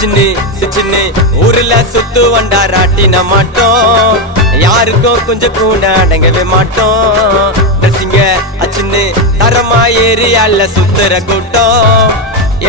நச்சின்னு சிச்சின்னு ஊர்ல சுத்து வண்டா ராட்டின மாட்டோம், யாருக்கும் கொஞ்சம் கூட அடங்கவே மாட்டோம். ட்ரெஸ்ஸிங்க அச்சின்னு தரமா ஏரியால சுத்துற கூட்டம்,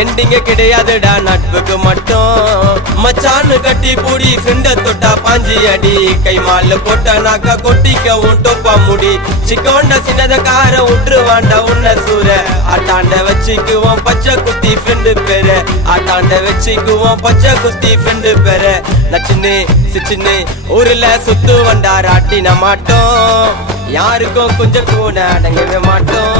எண்டிங்க கிடையாதுடா நட்புக்கு மட்டும். மச்சான்னு கட்டி பூடி ஃப்ரெண்ட தொட்டா பாஞ்சி அடி, கை மால போட்ட நாக்கா கொட்டிக்க உண்டோப்பா முடி. சிக்கோண்ட சின்னத கார விட்டுருவாண்டா உன்ன சூர, ஆட்டாண்ட வச்சுக்குவோம் பச்சை குத்தி ஃப்ரெண்டு பேரு, ஆட்டாண்ட வச்சுக்குவோம் பச்சை குத்தி ஃப்ரெண்டு பேரு. நச்சின்னு சிச்சின்னு ஊர்ல சுத்து வண்டா ராட்டின மாட்டோம், யாருக்கும் கொஞ்சம் கூட அடங்கவே மாட்டோம்.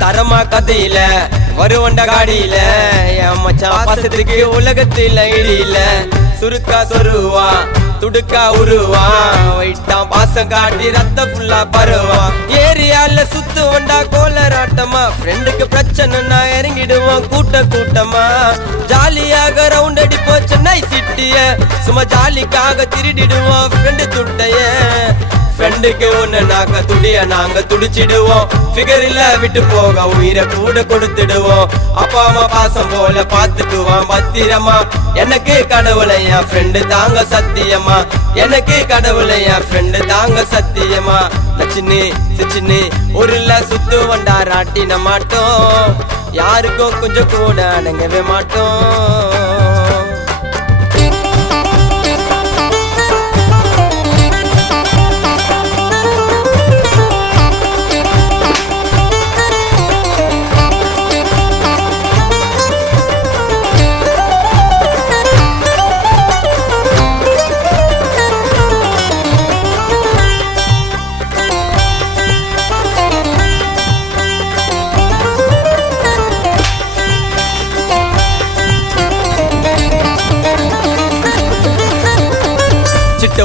தரமா கதையில வருவண்ட காடியில, என் மச்சான் பாசத்துக்கு உலகத்தில இடியில. சுருக்கா சொருவா துடுக்கா உருவா, வைட்டான் பாசம் காட்டி ரத்த ஃபுல்லா பருவா. ஏரியால சுத்து வண்டா கோலராட்டமா, ஃப்ரெண்டுக்கு பிரச்சனைனா இறங்கிடுவோம் கூட்ட கூட்டமா. ஜாலியாக ரவுண்ட் அடிப்போம் சென்னை சிட்டிய, சும்மா ஜாலிக்காக திருடிடுவோம் ஃப்ரெண்டு துட்டைய. ஃப்ரெண்டுக்கு ஒண்ணு நாங்க துடிய நாங்க துடிச்சிடுவோம், ஃபிகரில் விட்டு போக உயிரை கூட கொடுத்துடுவோம். அப்பா அம்மா பாசம் போல பாத்துக்குவான் பத்திரமா, எனக்கு கடவுளை என் ஃப்ரெண்டு தாங்க சத்தியமா, எனக்கு கடவுளை என் ஃப்ரெண்டு தாங்க சத்தியமா. நச்சின்னு சிச்சின்னு ஊர்ல சுத்து வண்டா ராட்டின மாட்டோம், யாருக்கும் கொஞ்சம் கூட அடங்கவே மாட்டோம்.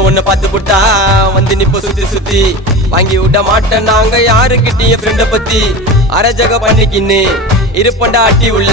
ஒண்ணு பார்த்து புட்டா வந்து நிப்ப சுத்தி சுத்தி, வாங்கி விட மாட்டேன் நாங்க யாருக்கிட்டயும் ஃப்ரெண்ட பத்தி. அரஜக பண்ணிக்கின்னு இருப்பண்டா அட்டி உள்ள,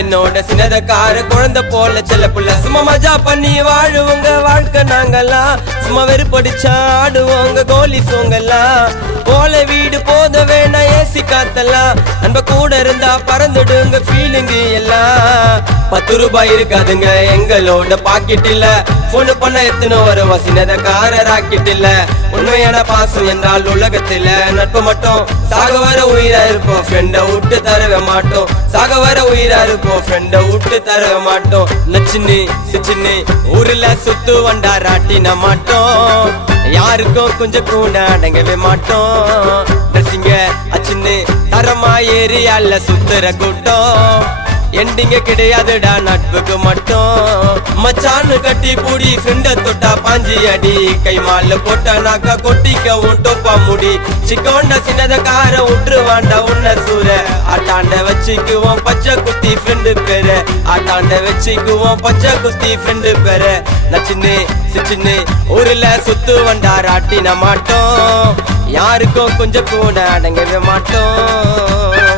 என்னோட சின்னத கார குழந்தை போல செல்ல புள்ள. சும்மா மஜா பண்ணி வாழுவங்க வாழ்க்கை நாங்கெல்லாம், சும்மா வெறுப்படிச்சா ஆடுவோங்க கோலி சோங்கெல்லாம். போல வீடு போத வேணா ஏசி காத்தெல்லாம், அன்ப கூட இருந்தா பறந்துடுங்க ஃபீலிங்கு எல்லாம். 10 ரூபாய் இருக்காதுங்க எங்களோட பாக்கெட் இல்ல, போன் பண்ண எத்தனை வருவா சின்னத கார ராக்கெட் இல்ல. உண்மையான பாசம் என்றால் உலகத்துல நட்பு மட்டும், சாக வர உயிரா இருப்போம் ஃப்ரெண்ட விட்டு தரவே மாட்டோம், சாக வர உயிரா இருப்போம் ஃப்ரெண்ட விட்டு தரவே மாட்டோம். நச்சின்னு சிச்சின்னு ஊர்ல சுத்து வண்டா ராட்டின மாட்டோம், யாருக்கும் கொஞ்சம் கூட அடங்கவே மாட்டோம். ட்ரெஸ்ஸிங்க அச்சின்னு தரமா ஏரியால சுத்துற கூட்டம், எண்டிங்க கிடையாதுடா நட்புக்கு மட்டும். மச்சான்னு கட்டி பூடி ஃப்ரெண்ட தொட்டா பாஞ்சி அடி, கை மால போட்ட நாக்கா கொட்டிக்க உண்டோப்பா முடி. சிக்கோண்ட சின்னத கார விட்டுருவாண்டா உன்ன சூர, ஆட்டாண்ட வச்சுக்குவோம் பச்சை குத்தி ஃப்ரெண்டு பேரு, ஆட்டாண்ட வச்சுக்குவோம் பச்சை குத்தி ஃப்ரெண்டு பேரு. நச்சின்னு சிச்சின்னு ஊர்ல சுத்து வண்டா ராட்டின மாட்டோம், யாருக்கும் கொஞ்சம் கூட அடங்கவே மாட்டோம்.